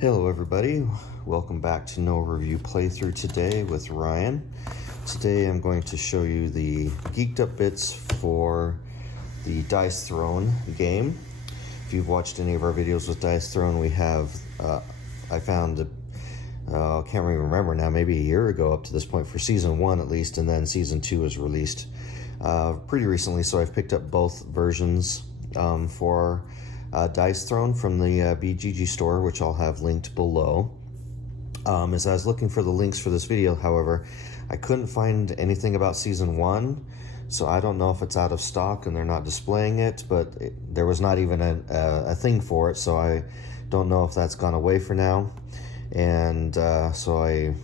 Hello everybody, welcome back to No Review Playthrough today with Ryan. Today I'm going to show you the geeked up bits for the Dice Throne game. If you've watched any of our videos with Dice Throne, we have, I found, I can't even remember now, maybe a year ago up to this point for Season 1 at least, and then Season 2 was released pretty recently, so I've picked up both versions for Dice Throne from the BGG Store, which I'll have linked below. As I was looking for the links for this video, however, I couldn't find anything about Season 1, so I don't know if it's out of stock and they're not displaying it, but there was not even a thing for it, so I don't know if that's gone away for now. And so I'm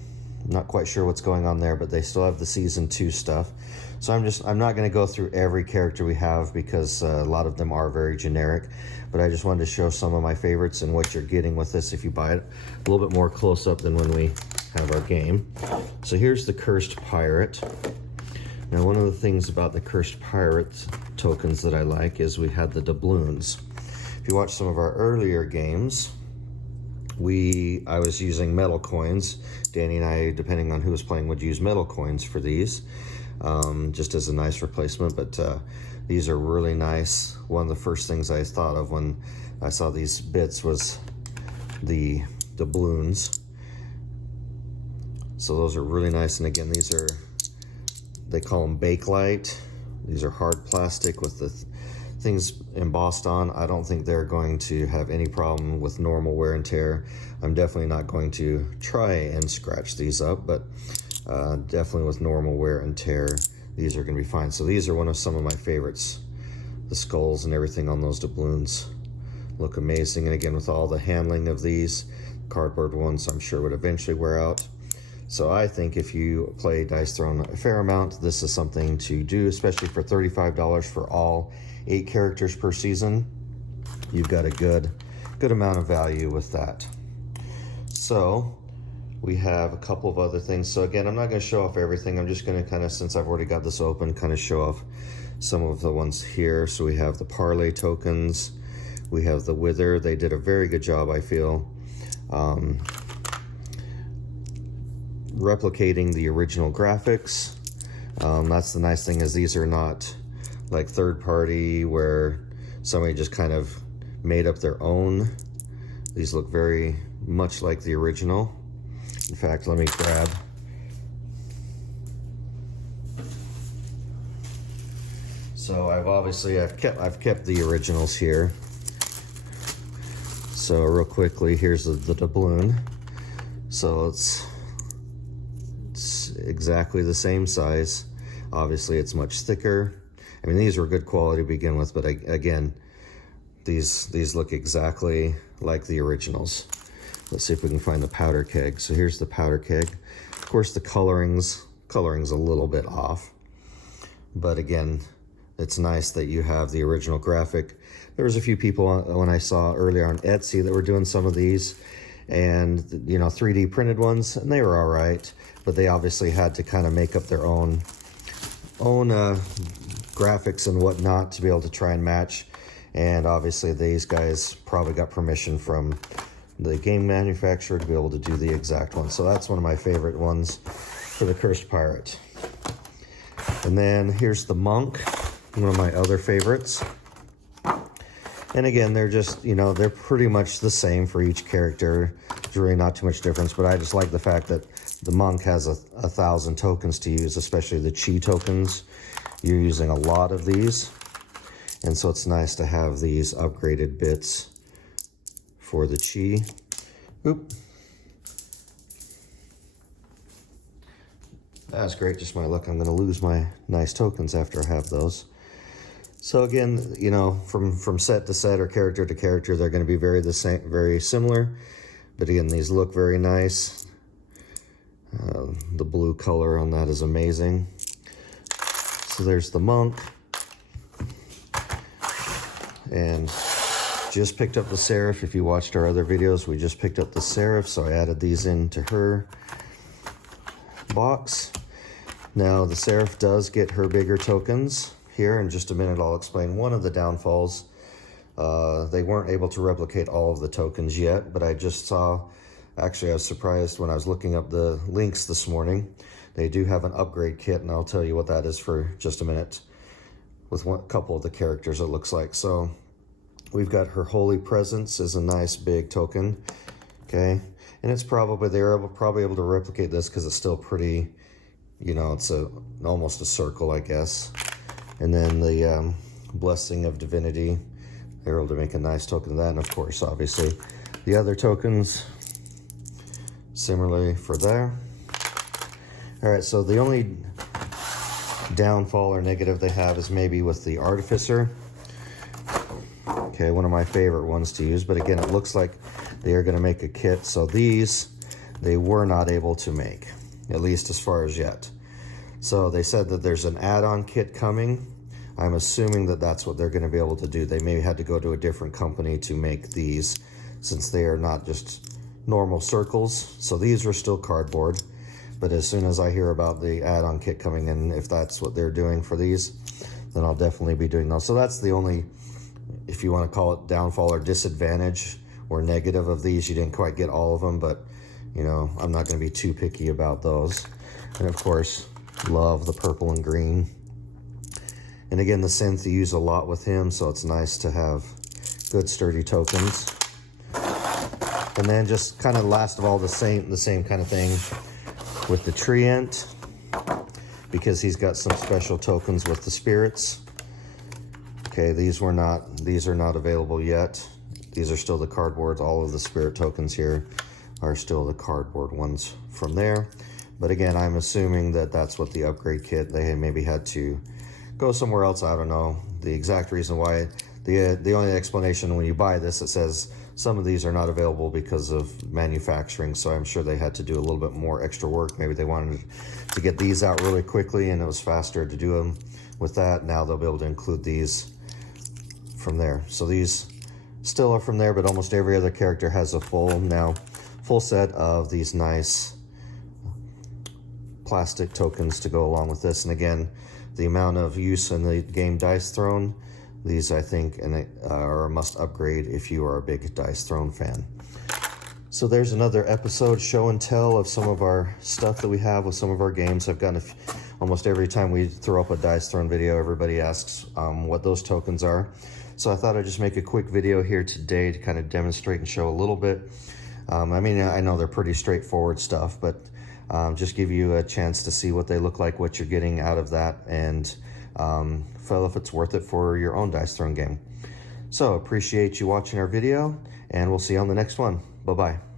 not quite sure what's going on there, but they still have the Season 2 stuff. So I'm not going to go through every character we have because a lot of them are very generic, but I just wanted to show some of my favorites and what you're getting with this if you buy it a little bit more close up than when we have our game. So here's the Cursed Pirate. Now one of the things about the Cursed Pirate tokens that I like is we had the doubloons. If you watch some of our earlier games, I was using metal coins. Danny and I, depending on who was playing, would use metal coins for these. Just as a nice replacement, but these are really nice. One of the first things I thought of when I saw these bits was the doubloons. So those are really nice, and again, these are, they call them Bakelite. These are hard plastic with the things embossed on. I don't think they're going to have any problem with normal wear and tear. I'm definitely not going to try and scratch these up, but definitely with normal wear and tear, these are going to be fine. So these are some of my favorites. The skulls and everything on those doubloons look amazing. And again, with all the handling of these, cardboard ones I'm sure would eventually wear out. So I think if you play Dice Throne a fair amount, this is something to do, especially for $35 for all 8 characters per season. You've got a good amount of value with that. So we have a couple of other things. So again, I'm not going to show off everything. I'm just going to kind of, since I've already got this open, kind of show off some of the ones here. So we have the Parlay tokens. We have the Wither. They did a very good job, I feel, replicating the original graphics. That's the nice thing, is these are not like third party where somebody just kind of made up their own. These look very much like the original. In fact, let me grab. So I've kept the originals here. So real quickly, here's the doubloon. So it's exactly the same size. Obviously, it's much thicker. I mean, these were good quality to begin with, but again, these look exactly like the originals. Let's see if we can find the powder keg. So here's the powder keg. Of course, the coloring's a little bit off, but again, it's nice that you have the original graphic. There was a few people when I saw earlier on Etsy that were doing some of these, and 3D printed ones, and they were all right, but they obviously had to kind of make up their own graphics and whatnot to be able to try and match. And obviously these guys probably got permission from the game manufacturer to be able to do the exact one. So that's one of my favorite ones for the Cursed Pirate. And then here's the Monk, one of my other favorites. And again, they're just, they're pretty much the same for each character. There's really not too much difference, but I just like the fact that the Monk has 1,000 tokens to use, especially the Chi tokens. You're using a lot of these, and so it's nice to have these upgraded bits for the Chi. Oop. That's great, just my luck. I'm going to lose my nice tokens after I have those. So again, from set to set or character to character, they're going to be very similar. But again, these look very nice. The blue color on that is amazing. So there's the Monk. And just picked up the Seraph. If you watched our other videos, we just picked up the Seraph, so I added these into her box. Now the Seraph does get her bigger tokens. Here in just a minute I'll explain one of the downfalls They weren't able to replicate all of the tokens yet, but I just saw, actually I was surprised when I was looking up the links this morning. They do have an upgrade kit, and I'll tell you what that is for just a minute, with a couple of the characters it looks like. So we've got her Holy Presence is a nice big token, okay? And it's probably, they're probably able to replicate this because it's still pretty, you know, it's almost a circle, I guess. And then the Blessing of Divinity, they're able to make a nice token of that. And of course, obviously, the other tokens, similarly for there. All right, so the only downfall or negative they have is maybe with the Artificer. Okay, one of my favorite ones to use, but again, it looks like they are going to make a kit. So these, they were not able to make, at least as far as yet. So they said that there's an add-on kit coming. I'm assuming that that's what they're going to be able to do. They maybe had to go to a different company to make these, since they are not just normal circles. So these are still cardboard. But as soon as I hear about the add-on kit coming in, if that's what they're doing for these, then I'll definitely be doing those. So that's the only, if you want to call it downfall or disadvantage or negative of these. You didn't quite get all of them, but you know, I'm not going to be too picky about those. And of course, love the purple and green. And again, the synth, you use a lot with him, so it's nice to have good sturdy tokens. And then just kind of last of all, the same kind of thing with the Treant, because he's got some special tokens with the spirits. Okay, these are not available yet. These are still the cardboards. All of the spirit tokens here are still the cardboard ones from there. But again, I'm assuming that that's what the upgrade kit, they maybe had to go somewhere else. I don't know the exact reason why. The only explanation when you buy this, it says some of these are not available because of manufacturing. So I'm sure they had to do a little bit more extra work. Maybe they wanted to get these out really quickly and it was faster to do them with that. Now they'll be able to include these from there. So these still are from there, but almost every other character has a full set of these nice plastic tokens to go along with this. And again, the amount of use in the game Dice Throne, these I think are a must upgrade if you are a big Dice Throne fan. So there's another episode, show and tell, of some of our stuff that we have with some of our games. I've gotten almost every time we throw up a Dice Throne video, everybody asks what those tokens are. So I thought I'd just make a quick video here today to kind of demonstrate and show a little bit. I mean, I know they're pretty straightforward stuff, but just give you a chance to see what they look like, what you're getting out of that, and feel if it's worth it for your own Dice Throne game. So appreciate you watching our video, and we'll see you on the next one. Bye-bye.